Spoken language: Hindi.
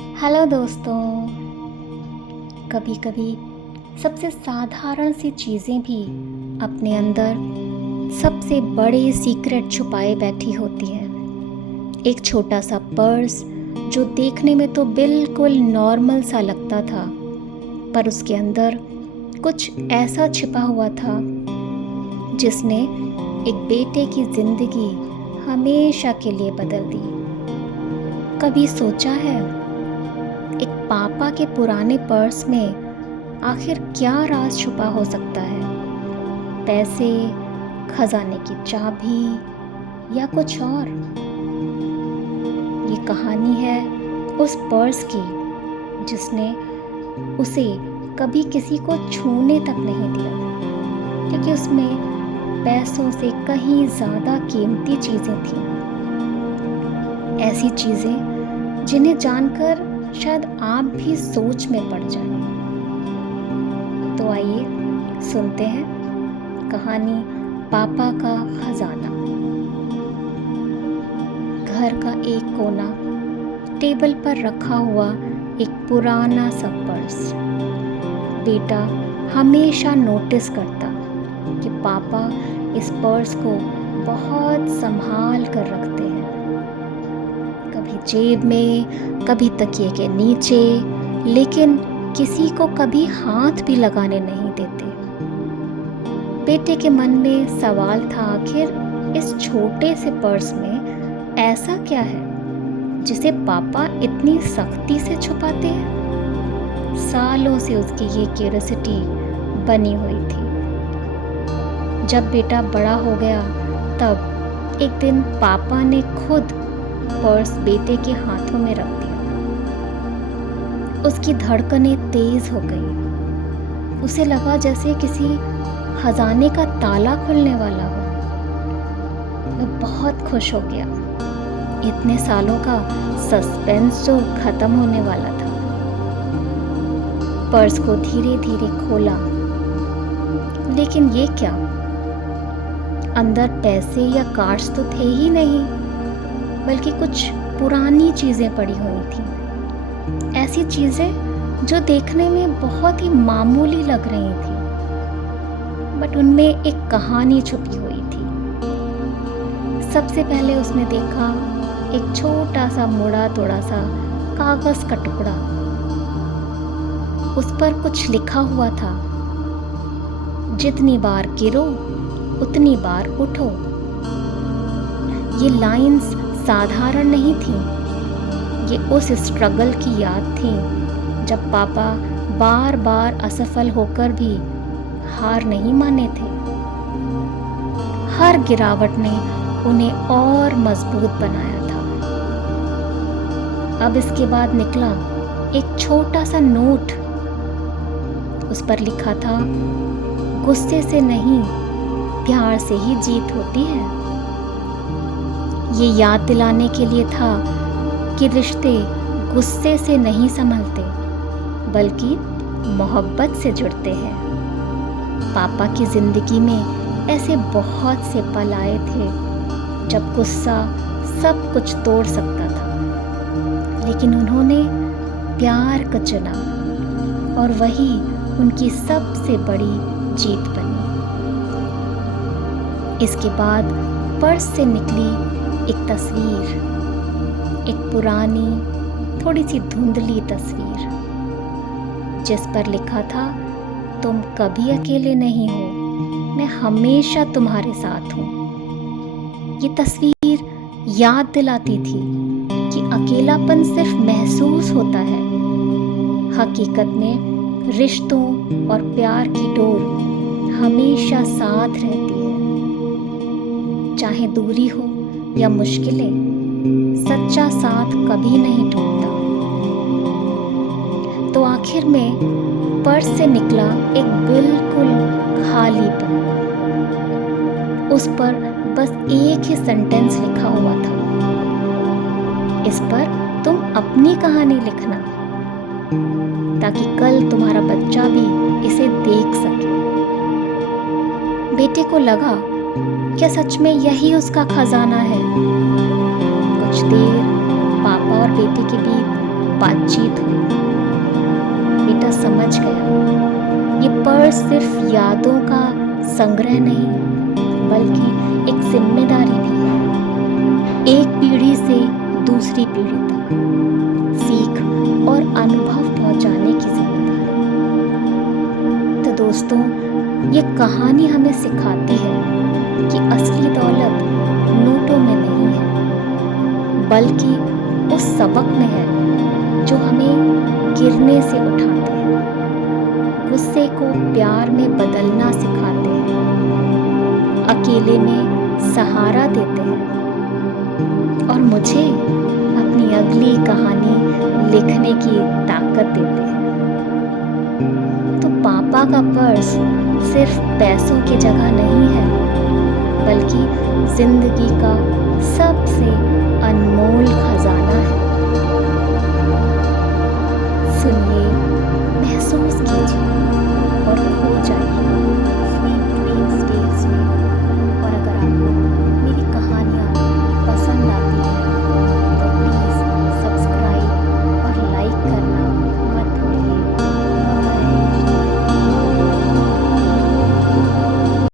हेलो दोस्तों। कभी कभी सबसे साधारण सी चीज़ें भी अपने अंदर सबसे बड़े सीक्रेट छुपाए बैठी होती हैं। एक छोटा सा पर्स जो देखने में तो बिल्कुल नॉर्मल सा लगता था, पर उसके अंदर कुछ ऐसा छिपा हुआ था जिसने एक बेटे की ज़िंदगी हमेशा के लिए बदल दी। कभी सोचा है एक पापा के पुराने पर्स में आखिर क्या राज छुपा हो सकता है? पैसे, खजाने की चाबी या कुछ और? ये कहानी है उस पर्स की जिसने उसे कभी किसी को छूने तक नहीं दिया, क्योंकि उसमें पैसों से कहीं ज़्यादा कीमती चीज़ें थीं। ऐसी चीज़ें जिन्हें जानकर शायद आप भी सोच में पड़ जाएं। तो आइए सुनते हैं कहानी पापा का खजाना। घर का एक कोना, टेबल पर रखा हुआ एक पुराना सा पर्स। बेटा हमेशा नोटिस करता कि पापा इस पर्स को बहुत संभाल कर रखते हैं, कभी जेब में, कभी तकिए के नीचे, लेकिन किसी को कभी हाथ भी लगाने नहीं देते। बेटे के मन में सवाल था, आखिर इस छोटे से पर्स में ऐसा क्या है जिसे पापा इतनी सख्ती से छुपाते हैं? सालों से उसकी ये क्यूरियोसिटी बनी हुई थी। जब बेटा बड़ा हो गया तब एक दिन पापा ने खुद पर्स बेटे के हाथों में रख दिया। उसकी धड़कनें तेज हो गई। उसे लगा जैसे किसी खजाने का ताला खुलने वाला हो। वह बहुत खुश हो गया। इतने सालों का सस्पेंस जो खत्म होने वाला था। पर्स को धीरे धीरे खोला, लेकिन ये क्या? अंदर पैसे या कार्ड्स तो थे ही नहीं, बल्कि कुछ पुरानी चीज़ें पड़ी हुई थीं। ऐसी चीज़ें जो देखने में बहुत ही मामूली लग रही थी, बट उनमें एक कहानी छुपी हुई थी। सबसे पहले उसने देखा एक छोटा सा मुड़ा तोड़ा सा कागज़ का टुकड़ा। उस पर कुछ लिखा हुआ था, जितनी बार गिरो उतनी बार उठो। ये लाइंस साधारण नहीं थी, ये उस स्ट्रगल की याद थी जब पापा बार बार असफल होकर भी हार नहीं माने थे। हर गिरावट ने उन्हें और मजबूत बनाया था। अब इसके बाद निकला एक छोटा सा नोट। उस पर लिखा था, गुस्से से नहीं, प्यार से ही जीत होती है। ये याद दिलाने के लिए था कि रिश्ते गुस्से से नहीं संभलते, बल्कि मोहब्बत से जुड़ते हैं। पापा की जिंदगी में ऐसे बहुत से पल आए थे जब गुस्सा सब कुछ तोड़ सकता था, लेकिन उन्होंने प्यार को चुना और वही उनकी सबसे बड़ी जीत बनी। इसके बाद पर्स से निकली एक तस्वीर, एक पुरानी थोड़ी सी धुंधली तस्वीर, जिस पर लिखा था, तुम कभी अकेले नहीं हो, मैं हमेशा तुम्हारे साथ हूँ। ये तस्वीर याद दिलाती थी कि अकेलापन सिर्फ महसूस होता है, हकीकत में रिश्तों और प्यार की डोर हमेशा साथ रहती है। चाहे दूरी हो या मुश्किलें, सच्चा साथ कभी नहीं टूटता। तो आखिर में पर्स से निकला एक बिल्कुल खाली पन। उस पर बस एक ही सेंटेंस लिखा हुआ था, इस पर तुम अपनी कहानी लिखना, ताकि कल तुम्हारा बच्चा भी इसे देख सके। बेटे को लगा, क्या सच में यही उसका खजाना है? कुछ देर पापा और बेटे के बीच बातचीत हुई। बेटा समझ गया, ये पर्स सिर्फ यादों का संग्रह नहीं, बल्कि एक जिम्मेदारी भी है। एक पीढ़ी से दूसरी पीढ़ी तक सीख और अनुभव पहुंचाने की जिम्मेदारी। तो दोस्तों, ये कहानी हमें सिखाती है कि असली दौलत नोटों में नहीं है, बल्कि उस सबक में है जो हमें गिरने से उठाते हैं, गुस्से को प्यार में बदलना सिखाते हैं, अकेले में सहारा देते हैं और मुझे अपनी अगली कहानी लिखने की ताकत देते हैं। तो पापा का पर्स सिर्फ पैसों की जगह नहीं है, बल्कि जिंदगी का सबसे अनमोल खजाना है।